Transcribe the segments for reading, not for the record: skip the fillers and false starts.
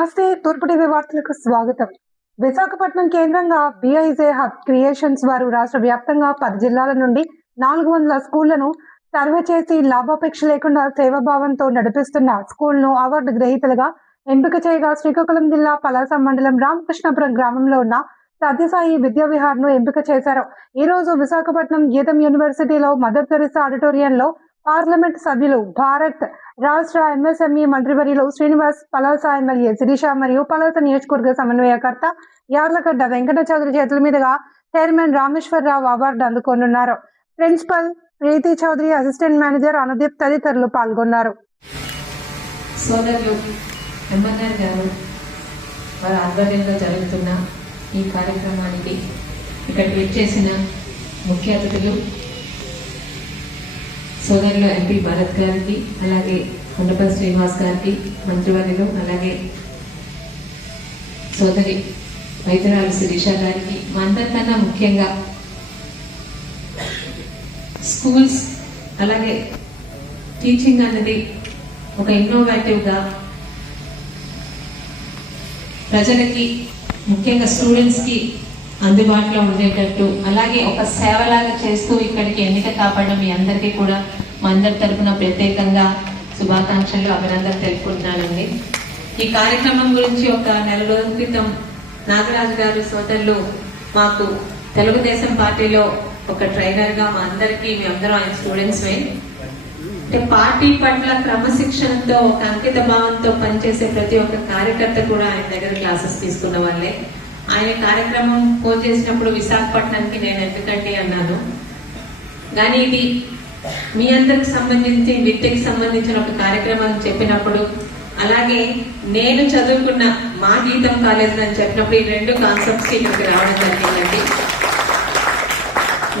నమస్తే. తూర్పు టీవీ వార్తలకు స్వాగతం. విశాఖపట్నం కేంద్రంగా బిఐజే హబ్ క్రియేషన్స్ వారు రాష్ట్ర వ్యాప్తంగా 10 జిల్లాల నుండి 400 స్కూళ్లను సర్వే చేసి లాభాపేక్ష లేకుండా సేవాభావంతో నడిపిస్తున్న స్కూల్ను అవార్డు గ్రహీతలుగా ఎంపిక చేయగా శ్రీకాకుళం జిల్లా పలాస మండలం రామకృష్ణపురం గ్రామంలో ఉన్న సత్యసాయి విద్యావిహార్ను ఎంపిక చేశారు. ఈ రోజు విశాఖపట్నం గీతం యూనివర్సిటీలో మదర్ తెరెసా ఆడిటోరియంలో పార్లమెంట్ సభ్యులు భారత్ రాష్ట్ర ఎంఎస్ఎంఈ మంత్రివర్యులు శ్రీనివాస్, పలాస ఎమ్మెల్యే శిరీష మరియు పలాస నియోజకవర్గ సమన్వయకర్త యార్లగడ్డ వెంకట చౌదరి చేతుల మీదుగా చైర్మన్ రామేశ్వరరావు అవార్డు అందుకోనున్నారు. ప్రిన్సిపల్ ప్రీతి చౌదరి, అసిస్టెంట్ మేనేజర్ అనుదీప్ తదితరులు పాల్గొన్నారు. సోదరులు ఎంఎన్ఆర్ గారు వారి ఆధ్వర్యంలో జరుగుతున్న ఈ కార్యక్రమానికి ఇక్కడ చేసిన ముఖ్య అతిథులు సోదరులు ఎంపీ భరత్ గారికి, అలాగే కొండపల్లి శ్రీనివాస్ గారికి మంత్రివర్యులు, అలాగే సోదరి వైద్యురాలు శిరీష గారికి, మా అందరికన్నా ముఖ్యంగా స్కూల్స్ అలాగే టీచింగ్ అనేది ఒక ఇన్నోవేటివ్గా ప్రజలకి ముఖ్యంగా స్టూడెంట్స్కి అందుబాటులో ఉండేటట్టు, అలాగే ఒక సేవలాగా చేస్తూ ఇక్కడికి ఎన్నిక కాపాడడం మీ అందరికీ కూడా మా అందరి తరఫున ప్రత్యేకంగా శుభాకాంక్షలు, అభినందనలు తెలుపుకుంటున్నానండి. ఈ కార్యక్రమం గురించి ఒక నెల రోజుల క్రితం నాగరాజు గారు సోదరులు మాకు తెలుగుదేశం పార్టీలో ఒక ట్రైనర్గా మా అందరికీ, మీ అందరూ ఆయన స్టూడెంట్స్మే, అంటే పార్టీ పట్ల క్రమశిక్షణతో ఒక అంకిత భావంతో పనిచేసే ప్రతి ఒక్క కార్యకర్త కూడా ఆయన దగ్గర క్లాసెస్ తీసుకున్న వాళ్ళే. ఆయన కార్యక్రమం ఫోన్ చేసినప్పుడు విశాఖపట్నానికి నేను ఎందుకండి అన్నాను, కానీ ఇది మీ అందరికి సంబంధించి విద్యకి సంబంధించిన ఒక కార్యక్రమం చెప్పినప్పుడు, అలాగే నేను చదువుకున్న మా గీతం కాలేజ్ అని చెప్పినప్పుడు ఈ రెండు కాన్సెప్ట్స్ ఇక్కడికి రావడం జరిగిందండి.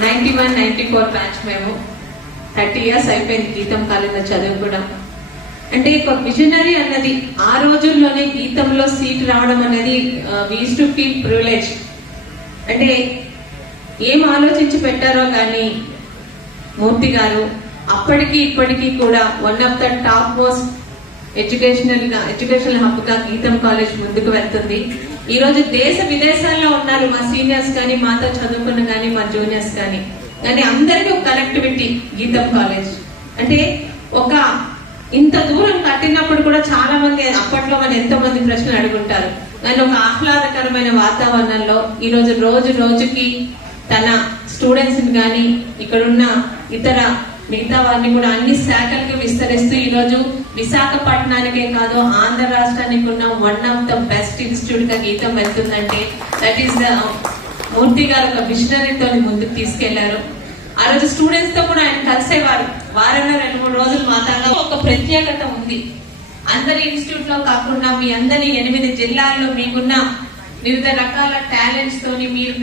91-94 బ్యాచ్ మేము 30 years అయిపోయింది గీతం కాలేజ్లో చదువుకోవడం. అంటే ఒక విజనరీ అన్నది ఆ రోజుల్లోనే గీతంలో సీట్ రావడం అనేది we used to feel privilege. అంటే ఏం ఆలోచించి పెట్టారో కానీ మూర్తి గారు అప్పటికి ఇప్పటికీ కూడా one of the top most educational hub గా గీతం కాలేజ్ ముందుకు వెళ్తుంది. ఈ రోజు దేశ విదేశాల్లో ఉన్నారు మా సీనియర్స్ కానీ, మాతో చదువుకున్న కానీ, మా జూనియర్స్ కానీ అందరికీ ఒక కనెక్టివిటీ గీతం కాలేజ్. అంటే ఒక ఇంత దూరం కట్టినప్పుడు కూడా చాలా మంది అప్పట్లో మన ఎంతో మంది ప్రశ్నలు అడుగుంటారు, కానీ ఒక ఆహ్లాదకరమైన వాతావరణంలో ఈ రోజు రోజుకి తన స్టూడెంట్స్ కానీ ఇక్కడున్న ఇతర మిగతా వారిని కూడా అన్ని శాఖలకు విస్తరిస్తూ ఈ రోజు విశాఖపట్నానికే కాదు ఆంధ్ర రాష్ట్రానికి ఉన్న one of the best institute గా గీతం వెళ్తుందంటే దట్ ఈస్ ద మూర్తి గారు ఒక విజనరీతో ముందుకు తీసుకెళ్లారు. ఆ రోజు స్టూడెంట్స్ తో కూడా ఆయన కలిసేవారు. వారంలో 2-3 రోజులు మాత్రంగా ఒక ప్రత్యేకత ఉంది. అందరి ఇన్స్టిట్యూట్ లో కాకుండా మీ అందరి 8 జిల్లాల్లో మీకున్న వివిధ రకాల టాలెంట్స్ తోని మీరు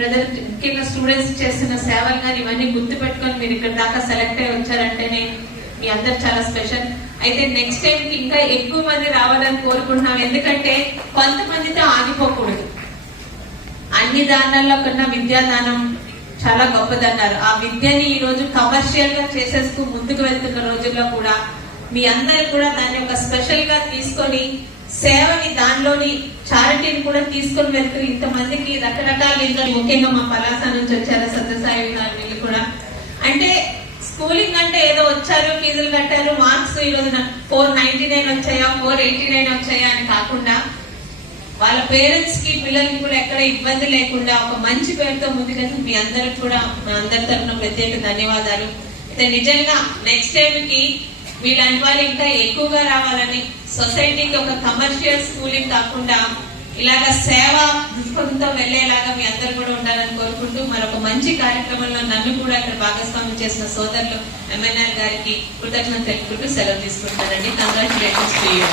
ముఖ్యంగా స్టూడెంట్స్ చేస్తున్న సేవలు కానీ ఇవన్నీ గుర్తు పెట్టుకొని మీరు ఇక్కడ దాకా సెలెక్ట్ అయి వచ్చారంటేనే మీ అందరు చాలా స్పెషల్. అయితే నెక్స్ట్ టైం కి ఇంకా ఎక్కువ మంది రావాలని కోరుకుంటున్నాం. ఎందుకంటే కొంతమందితో ఆగిపోకూడదు. అన్ని దానాల్లో కన్నా విద్యాదానం చాలా గొప్పదన్నారు. ఆ విద్యని ఈ రోజు కమర్షియల్ గా చేసేస్తూ ముందుకు వెళ్తున్న రోజుల్లో కూడా మీ అందరు కూడా దాన్ని ఒక స్పెషల్ గా తీసుకొని సేవని, దానిలోని చారిటీని కూడా తీసుకొని వెళ్తూ ఇంతమందికి రకరకాల ఇంట్లో ముఖ్యంగా మా పలాస నుంచి వచ్చారు సత్యసాయి వీళ్ళు కూడా. అంటే స్కూలింగ్ అంటే ఏదో వచ్చారు, ఫీజులు కట్టారు, మార్క్స్ ఈ రోజున 499 వచ్చాయా 489 వచ్చాయా అని కాకుండా వాళ్ళ పేరెంట్స్ కి పిల్లలకి కూడా ఎక్కడ ఇబ్బంది లేకుండా ఒక మంచి పేరుతో ముందుకెళ్తే మీ అందరికి కూడా మా అందరి తరఫున ప్రత్యేక ధన్యవాదాలు. అయితే నిజంగా నెక్స్ట్ టైం కి వీళ్ళంటి వాళ్ళు ఇంకా ఎక్కువగా రావాలని, సొసైటీకి ఒక కమర్షియల్ స్కూలింగ్ కాకుండా ఇలాగ సేవా దృక్పథంతో వెళ్లేలాగా మీ అందరు కూడా ఉండాలని కోరుకుంటూ మరొక మంచి కార్యక్రమంలో నన్ను కూడా ఇక్కడ భాగస్వామ్యం చేసిన సోదరులు ఎంఎన్ఆర్ గారికి కృతజ్ఞతలు తెలుపుకుంటూ సెలవు తీసుకుంటానండి. Congratulations to you.